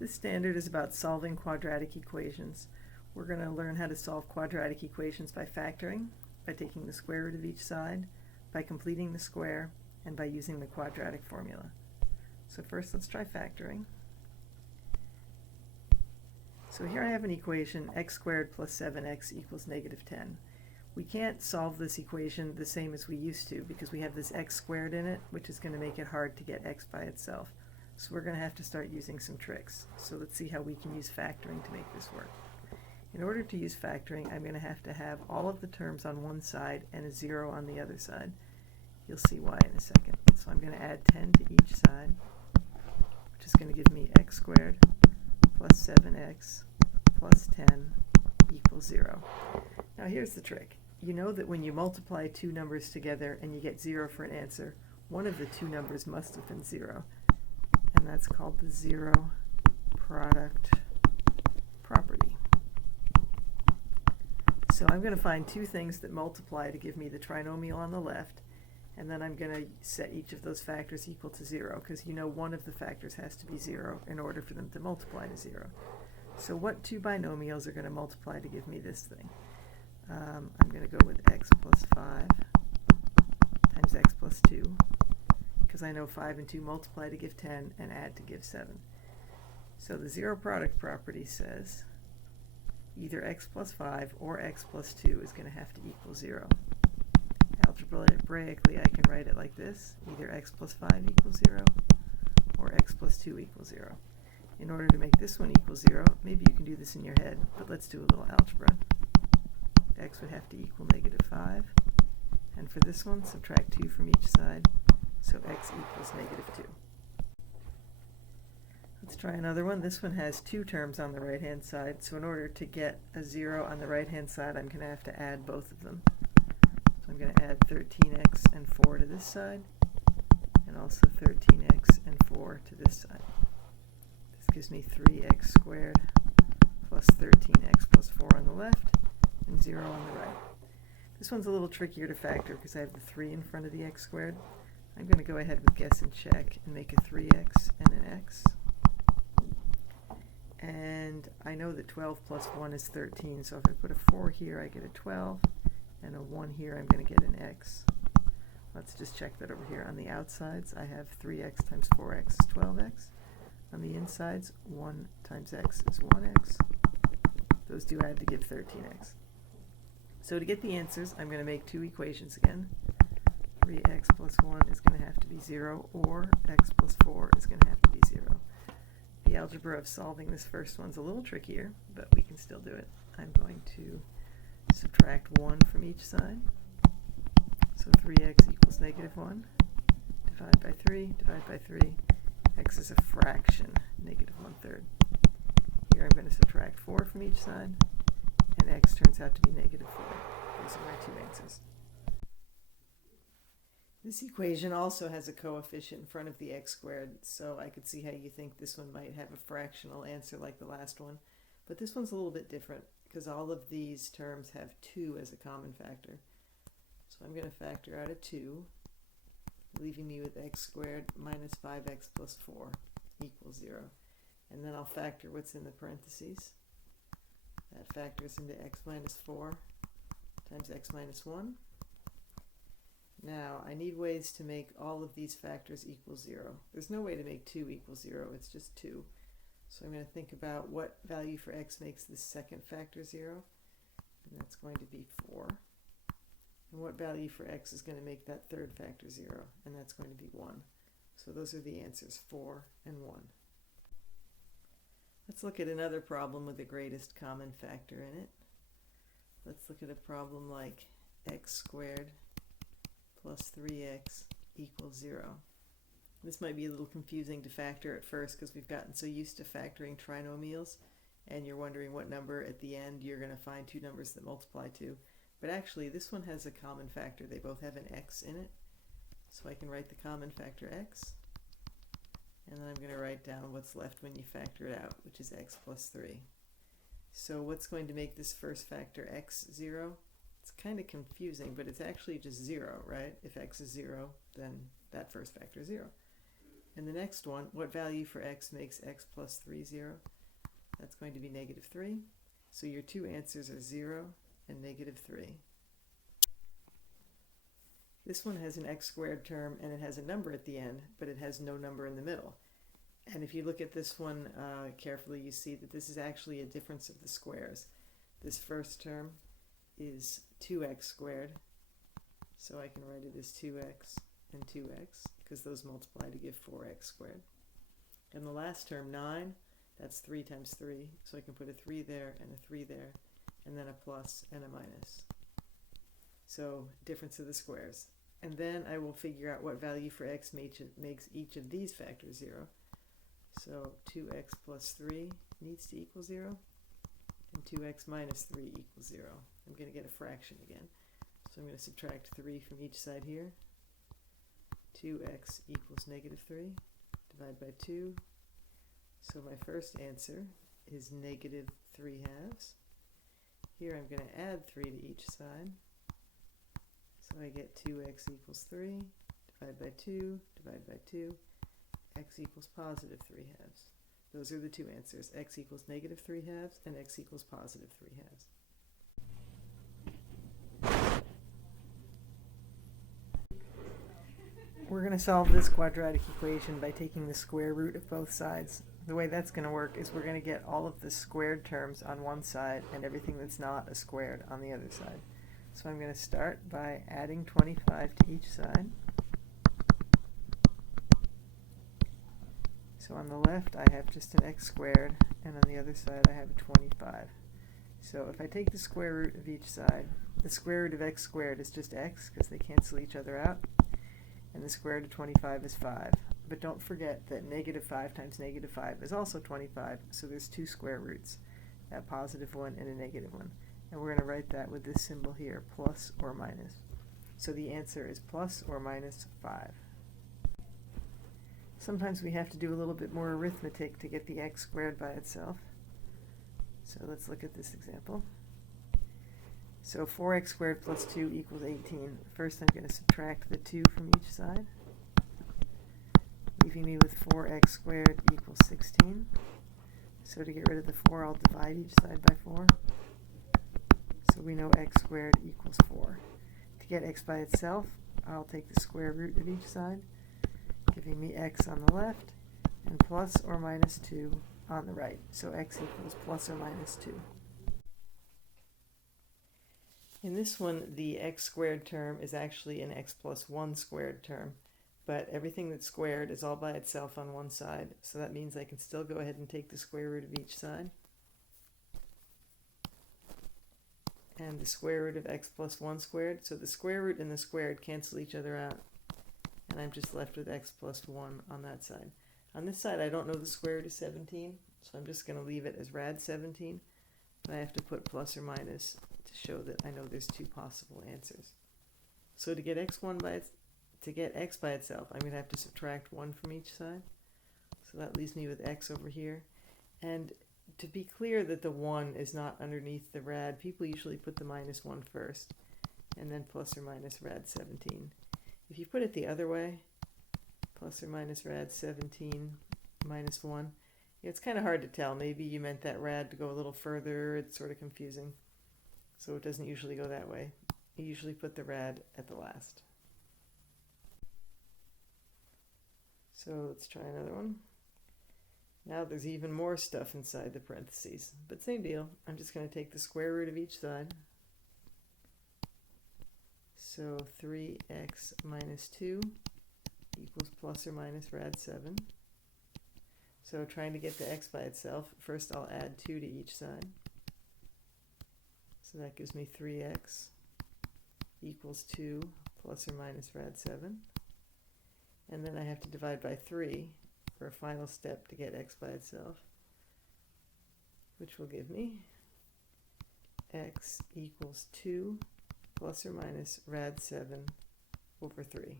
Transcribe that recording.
This standard is about solving quadratic equations. We're going to learn how to solve quadratic equations by factoring, by taking the square root of each side, by completing the square, and by using the quadratic formula. So first let's try factoring. So here I have an equation, x squared plus 7x equals negative 10. We can't solve this equation the same as we used to because we have this x squared in it, which is going to make it hard to get x by itself. So we're going to have to start using some tricks. So let's see how we can use factoring to make this work. In order to use factoring, I'm going to have all of the terms on one side and a 0 on the other side. You'll see why in a second. So I'm going to add 10 to each side, which is going to give me x squared plus 7x plus 10 equals 0. Now here's the trick. You know that when you multiply two numbers together and you get 0 for an answer, one of the two numbers must have been 0. And that's called the zero product property. So I'm going to find two things that multiply to give me the trinomial on the left, and then I'm going to set each of those factors equal to 0, because you know one of the factors has to be 0 in order for them to multiply to 0. So what two binomials are going to multiply to give me this thing? I'm going to go with x plus 5 times x plus 2, because I know 5 and 2 multiply to give 10 and add to give 7. So the zero product property says either x plus 5 or x plus 2 is going to have to equal 0. Algebraically, I can write it like this: either x plus 5 equals 0 or x plus 2 equals 0. In order to make this one equal 0, maybe you can do this in your head, but let's do a little algebra. X would have to equal negative 5, and for this one, subtract 2 from each side, so x equals negative 2. Let's try another one. This one has two terms on the right-hand side, so in order to get a 0 on the right-hand side, I'm going to have to add both of them. So I'm going to add 13x and 4 to this side, and also 13x and 4 to this side. This gives me 3x squared plus 13x plus 4 on the left, and 0 on the right. This one's a little trickier to factor because I have the 3 in front of the x squared. I'm going to go ahead with guess and check and make a 3x and an x. And I know that 12 plus 1 is 13, so if I put a 4 here, I get a 12, and a 1 here, I'm going to get an x. Let's just check that over here. On the outsides, I have 3x times 4x is 12x. On the insides, 1 times x is 1x. Those do add to give 13x. So to get the answers, I'm going to make two equations again. 3x plus 1 is going to have to be 0, or x plus 4 is going to have to be 0. The algebra of solving this first one's a little trickier, but we can still do it. I'm going to subtract 1 from each side. So 3x equals negative 1. Divide by 3, divide by 3. X is a fraction, negative 1/3. Here I'm going to subtract 4 from each side, and x turns out to be negative 4. Those are my two answers. This equation also has a coefficient in front of the x squared, so I could see how you think this one might have a fractional answer like the last one. But this one's a little bit different because all of these terms have 2 as a common factor. So I'm going to factor out a 2, leaving me with x squared minus 5x plus 4 equals 0. And then I'll factor what's in the parentheses. That factors into x minus 4 times x minus 1. Now, I need ways to make all of these factors equal 0. There's no way to make 2 equal 0, it's just 2. So I'm going to think about what value for x makes this second factor 0, and that's going to be 4. And what value for x is going to make that third factor 0, and that's going to be 1. So those are the answers, 4 and 1. Let's look at another problem with the greatest common factor in it. Let's look at a problem like x squared plus 3x equals 0. This might be a little confusing to factor at first because we've gotten so used to factoring trinomials, and you're wondering what number at the end you're going to find two numbers that multiply to. But actually, this one has a common factor. They both have an x in it. So I can write the common factor x, and then I'm going to write down what's left when you factor it out, which is x plus 3. So what's going to make this first factor x 0? It's kind of confusing, but it's actually just 0, right? If x is 0, then that first factor is 0. And the next one, what value for x makes x plus 3 0? That's going to be negative 3. So your two answers are 0 and negative 3. This one has an x squared term and it has a number at the end, but it has no number in the middle. And if you look at this one carefully, you see that this is actually a difference of the squares. This first term is 2x squared, so I can write it as 2x and 2x, because those multiply to give 4x squared. And the last term, 9, that's 3 times 3, so I can put a 3 there and a 3 there, and then a plus and a minus. So, difference of the squares. And then I will figure out what value for x makes each of these factors 0. So 2x plus 3 needs to equal 0, and 2x minus 3 equals 0. I'm going to get a fraction again. So I'm going to subtract 3 from each side here. 2x equals negative 3, divide by 2. So my first answer is negative 3 halves. Here I'm going to add 3 to each side. So I get 2x equals 3, divide by 2, divide by 2. X equals positive 3 halves. Those are the two answers. X equals negative 3 halves and x equals positive 3 halves. We're going to solve this quadratic equation by taking the square root of both sides. The way that's going to work is we're going to get all of the squared terms on one side and everything that's not a squared on the other side. So I'm going to start by adding 25 to each side. So on the left I have just an x squared, and on the other side I have a 25. So if I take the square root of each side, the square root of x squared is just x, because they cancel each other out, and the square root of 25 is 5. But don't forget that negative 5 times negative 5 is also 25, so there's two square roots, a positive one and a negative one. And we're going to write that with this symbol here, plus or minus. So the answer is plus or minus 5. Sometimes we have to do a little bit more arithmetic to get the x squared by itself. So let's look at this example. So 4x squared plus 2 equals 18. First I'm going to subtract the 2 from each side, leaving me with 4x squared equals 16. So to get rid of the 4, I'll divide each side by 4. So we know x squared equals 4. To get x by itself, I'll take the square root of each side, giving me x on the left and plus or minus 2 on the right. So x equals plus or minus 2. In this one, the x squared term is actually an x plus 1 squared term, but everything that's squared is all by itself on one side, so that means I can still go ahead and take the square root of each side. And the square root of x plus 1 squared, so the square root and the squared cancel each other out, and I'm just left with x plus 1 on that side. On this side, I don't know the square root of 17, so I'm just going to leave it as rad 17, but I have to put plus or minus to show that I know there's two possible answers. So to get x by itself, I'm going to have to subtract 1 from each side, so that leaves me with x over here. And to be clear that the 1 is not underneath the rad, people usually put the minus 1 first, and then plus or minus rad 17. If you put it the other way, plus or minus rad 17 minus 1, it's kind of hard to tell. Maybe you meant that rad to go a little further. It's sort of confusing. So it doesn't usually go that way. You usually put the rad at the last. So let's try another one. Now there's even more stuff inside the parentheses, but same deal. I'm just going to take the square root of each side. So 3x minus 2 equals plus or minus rad 7. So trying to get the x by itself, first I'll add 2 to each side. So that gives me 3x equals 2 plus or minus rad 7. And then I have to divide by 3 for a final step to get x by itself, which will give me x equals 2 plus or minus rad 7 over 3.